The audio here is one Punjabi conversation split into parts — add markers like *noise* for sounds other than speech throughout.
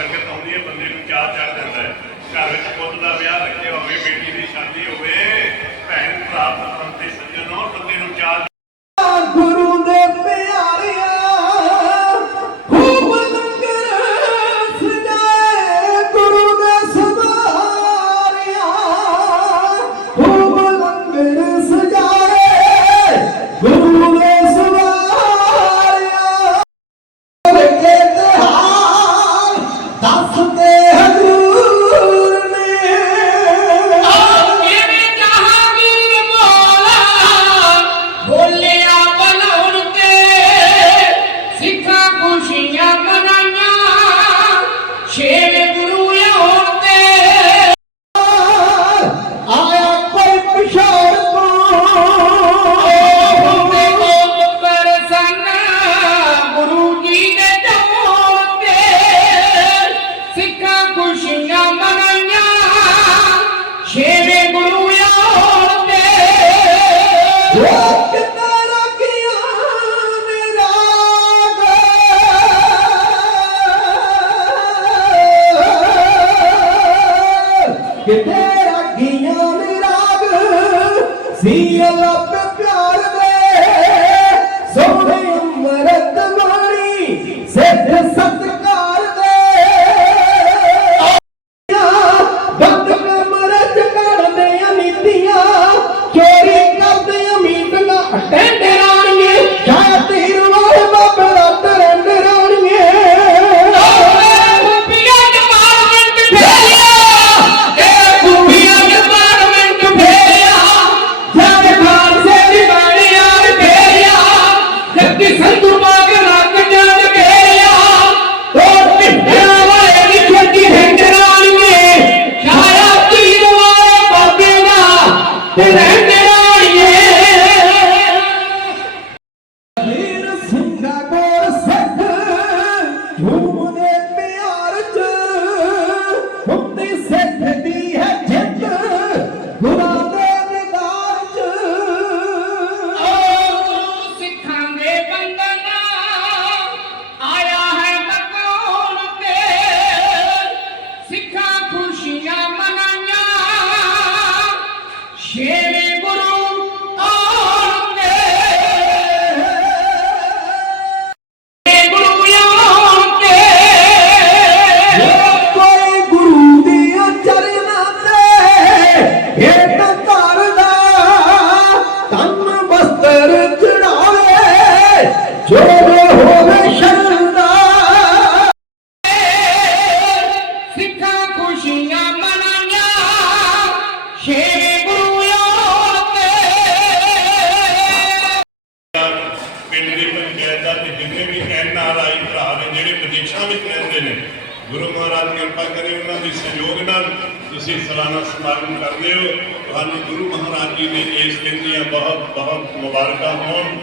ਸੰਗਤ ਆਉਂਦੀ ਹੈ, ਬੰਦੇ ਨੂੰ ਚਾਰ ਚੜ ਜਾਂਦਾ ਹੈ। ਘਰ ਵਿੱਚ ਪੁੱਤ ਦਾ ਵਿਆਹ ਰੱਖਿਆ ਹੋਵੇ, ਬੇਟੀ ਦੀ ਸ਼ਾਦੀ ਹੋਵੇ PT ਖੁਸ਼ੀਆਂ ਮਨਾਈਆਂ। ਸ਼ੇਰ ਗੁਰੂ ਯਾਦ ਤੇ ਪਿੰਡ ਦੀ ਪੰਚਾਇਤਾਂ ਤੇ ਜਿੰਨੇ ਵੀ ਐਨ ਆਰ ਆਈ ਭਰਾ ਨੇ, ਜਿਹੜੇ ਵਿਦੇਸ਼ਾਂ ਵਿੱਚ ਰਹਿੰਦੇ ਨੇ, ਗੁਰੂ ਮਹਾਰਾਜ ਕਿਰਪਾ ਕਰੇ ਉਹਨਾਂ ਦੇ ਸਹਿਯੋਗ ਨਾਲ ਤੁਸੀਂ ਸਲਾਨਾ ਸਮਾਗਮ ਕਰਦੇ ਹੋ। ਤੁਹਾਨੂੰ ਗੁਰੂ ਮਹਾਰਾਜ ਜੀ ਦੇ ਇਸ ਦਿਨ ਦੀਆਂ ਬਹੁਤ ਬਹੁਤ ਮੁਬਾਰਕਾਂ ਹੋਣ।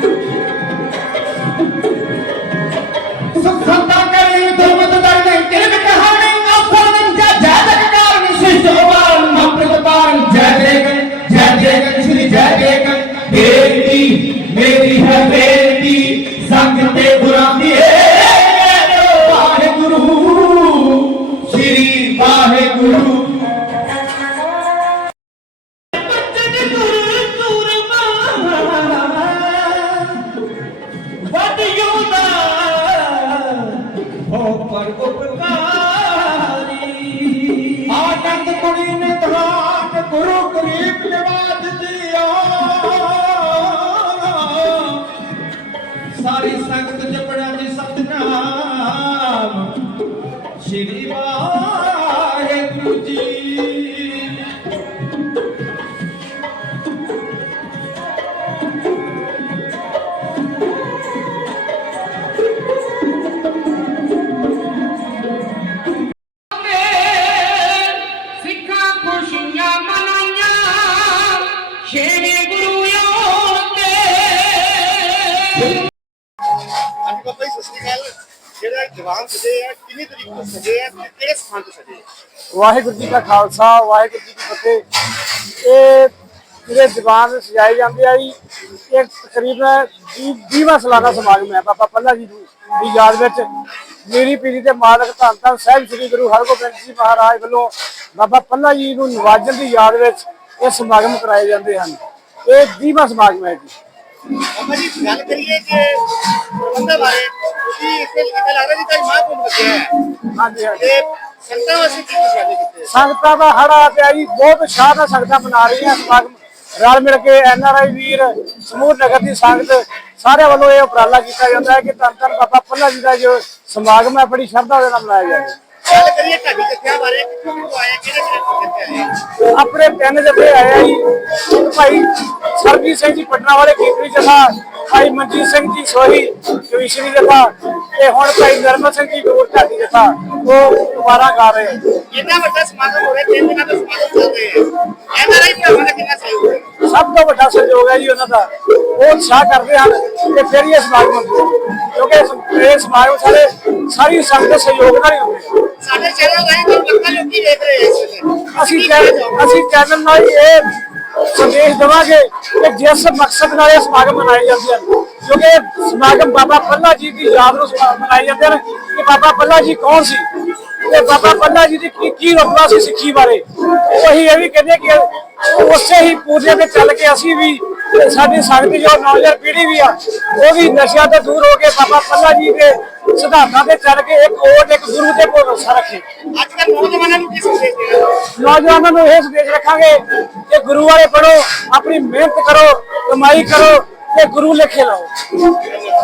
you *laughs* ਗੁਰੂ ਗਰੀਬ ਨਿਵਾਜ ਸਾਰੀ ਸੰਗਤ ਜਪਣਾ ਜੀ ਸਤਨਾਮ। ਸ਼੍ਰੀ ਵਾਹਿਗੁਰੂ ਅੱਜ ਬਾਬਾ ਜੀ, ਸਤਿ ਸ਼੍ਰੀ ਅਕਾਲ। ਜਿਹੜਾ ਜਵਾਨ ਸਜੇ ਆ, ਕਿੰਨੀ ਤਰੀਕ ਤੋਂ ਸਜੇ ਆ ਤੇ ਕਿਹੜੇ ਸਥਾਨ ਤੋਂ ਸਜੇ ਵਾਹਿਗੁਰੂ ਜੀ ਕਾ ਖਾਲਸਾ, ਵਾਹਿਗੁਰੂ ਜੀ ਕੀ ਫਤਿਹ। ਇਹ ਜਿਹੜੇ ਦੀਵਾਨ ਸਜਾਏ ਜਾਂਦੇ ਆ ਜੀ। ਇਹ ਤਕਰੀਬਨ 20ਵਾਂ ਸਾਲਾਨਾ ਸਮਾਗਮ ਹੈ ਬਾਬਾ ਪੱਲਾ ਜੀ ਦੀ ਯਾਦ ਵਿੱਚ। ਮੇਰੀ ਪੀੜੀ ਦੇ ਮਾਲਕ ਧੰਨ ਧੰਨ ਸਾਹਿਬ ਸ੍ਰੀ ਗੁਰੂ ਹਰਗੋਬਿੰਦ ਜੀ ਮਹਾਰਾਜ ਵੱਲੋਂ ਬਾਬਾ ਪੱਲਾ ਜੀ ਨੂੰ ਨਿਵਾਜਣ ਦੀ ਯਾਦ ਵਿੱਚ ਇਹ ਸਮਾਗਮ ਕਰਾਏ ਜਾਂਦੇ ਹਨ। ਇਹ 20ਵਾਂ ਸਮਾਗਮ ਹੈ ਜੀ। ਬਾਬਾ ਜੀ ਗੱਲ ਕਰੀਏ ਕਿ ਪ੍ਰਬੰਧਾਂ ਬਾਰੇ ਤੁਸੀਂ ਇੱਥੇ ਇੱਥੇ ਲੱਗਦਾ ਜੀ ਤਾਂ ਮਾਂ ਘੁੰਮ ਲੱਗਿਆ ਹੈ ਹਾਂਜੀ ਹਾਂਜੀ। ਤੇ ਸੰਤਾਂ ਵਾਸਤੇ ਕੀ ਸਿਆਲੇ ਕੀਤੇ ਸੰਗਤਾਂ ਦਾ ਹੜਾ ਪਿਆ ਜੀ ਬਹੁਤ ਉਤਸ਼ਾਹ ਨਾਲ ਸੰਗਤਾਂ ਮਨਾ ਰਹੀਆਂ ਸਮਾਗਮ ਰਲ ਮਿਲ ਕੇ ਐਨ ਆਰ ਆਈ ਵੀਰ ਸਮੂਹ ਨਗਰ ਦੀ ਸੰਗਤ ਸਾਰਿਆਂ ਵੱਲੋਂ ਇਹ ਉਪਰਾਲਾ ਕੀਤਾ ਜਾਂਦਾ ਹੈ ਕਿ ਧੰਨ ਧੰਨ ਬਾਬਾ ਪੱਲਾ ਜੀ ਦਾ ਜੋ ਸਮਾਗਮ ਹੈ ਬੜੀ ਸ਼ਰਧਾ ਦੇ ਨਾਲ ਮਨਾਇਆ ਜਾਵੇ ਗੱਲ ਕਰੀਏ ਢਾਡੀ ਜੱਥਿਆਂ ਬਾਰੇ ਕਿੱਥੋਂ ਕਿੱਥੋਂ ਆਏ ਕਿਹੜੇ ਕਿਹੜੇ ਜੱਥੇ ਆਏ? ਆਪਣੇ ਤਿੰਨ ਜਥੇ ਆਏ ਆ ਜੀ। ਇੱਕ ਭਾਈ ਸਰਬਜੀਤ ਸਿੰਘ ਜੀ ਪਟਨਾ ਵਾਲੇ ਕੀਰਤਨੀ ਜਥਾ ਭਾਈ ਮਨਜੀਤ ਸਿੰਘ ਜੀ ਸੋਹੀ ਕਵਿਸ਼ਰੀ ਜਥਾ ਤੇ ਹੁਣ ਭਾਈ ਨਰਮਲ ਸਿੰਘ ਜੀ ਗੂਰ ਢਾਡੀ ਜਥਾ ਉਹ ਦੁਬਾਰਾ ਗਾ ਰਹੇ ਇੰਨਾ ਵੱਡਾ ਸਮਾਗਮ ਹੋ ਰਿਹਾ? ਤਿੰਨ ਦਿਨਾਂ ਦਾ ਸਮਾਗਮ ਚੱਲ ਰਿਹਾ ਹੈ। ਐਨ ਆਰ ਆਈ ਭਰਾਵਾਂ ਦਾ ਕਿੰਨਾ ਸਹਿਯੋਗ ਹੈ? ਸਭ ਤੋਂ ਵੱਡਾ ਸਹਿਯੋਗ ਹੈ ਜੀ ਉਹਨਾਂ ਦਾ। ਉਹ ਉਤਸ਼ਾਹ ਕਰਦੇ ਹਨ ਤੇ ਫਿਰ ਇਹ ਸਮਾਗਮ ਹੁੰਦੇ। ਕਿਉਂਕਿ ਇਹ ਸਮਾਗਮ ਸਾਰੇ ਸਾਰੀ ਸੰਗਤ ਸਹਿਯੋਗ ਨਾਲ ਹੀ ਹੁੰਦੇ। ਸਾਡੇ ਚੈਨਲ ਰਾਹੀਂ ਤਾਂ ਲੱਖਾਂ ਲੋਕੀ ਦੇਖ ਰਹੇ ਇਸ ਵੇਲੇ। ਅਸੀਂ ਚੈਨਲ ਅਸੀਂ ਚੈਨਲ ਨਾਲ ਇਹ ਸੰਦੇਸ਼ ਦੇਵਾਂਗੇ ਕਿ ਜਿਸ ਮਕਸਦ ਨਾਲ ਇਹ ਸਮਾਗਮ ਮਨਾਏ ਜਾਂਦੇ ਹਨ, ਕਿਉਂਕਿ ਸਮਾਗਮ ਬਾਬਾ ਪੱਲਾ ਜੀ ਦੀ ਯਾਦ ਨੂੰ ਸਮਾ- ਮਨਾਏ ਜਾਂਦੇ ਹਨ। ਕਿ ਬਾਬਾ ਪੱਲਾ ਜੀ ਕੌਣ ਸੀ? ਤੇ ਬਾਬਾ ਪੱਲਾ ਜੀ ਦੀ ਕੀ ਕੀ ਰੁਤਬਾ ਸੀ ਸਿੱਖੀ ਬਾਰੇ? ਉਹੀ ਇਹ ਵੀ ਕਹਿੰਦੇ ਕਿ ਉਸੇ ਹੀ ਪੂਜੇ ਤੇ ਚੱਲ ਕੇ ਅਸੀਂ ਵੀ ਤੇ ਸਾਡੀ ਸੰਗਤ ਜੋ ਨੌਜਵਾਨ ਪੀੜ੍ਹੀ ਵੀ ਆ ਉਹ ਵੀ ਨਸ਼ਿਆਂ ਤੋਂ ਦੂਰ ਹੋ ਕੇ ਬਾਬਾ ਪੱਲਾ ਜੀ ਦੇ ਸਿਧਾਂਤਾਂ ਤੇ ਚੱਲ ਕੇ ਇੱਕ ਓਟ ਇੱਕ ਗੁਰੂ ਤੇ ਭਰੋਸਾ ਰੱਖੇ ਅੱਜ ਕੱਲ੍ਹ ਨੌਜਵਾਨਾਂ ਨੂੰ ਕੀ ਸੰਦੇਸ਼ ਦੇਣਾ? ਨੌਜਵਾਨਾਂ ਨੂੰ ਇਹ ਸੰਦੇਸ਼ ਰੱਖਾਂਗੇ ਕਿ ਗੁਰੂ ਵਾਲੇ ਪੜੋ ਆਪਣੀ ਮਿਹਨਤ ਕਰੋ ਕਮਾਈ ਕਰੋ ਤੇ ਗੁਰੂ ਲੇਖੇ ਲਾਓ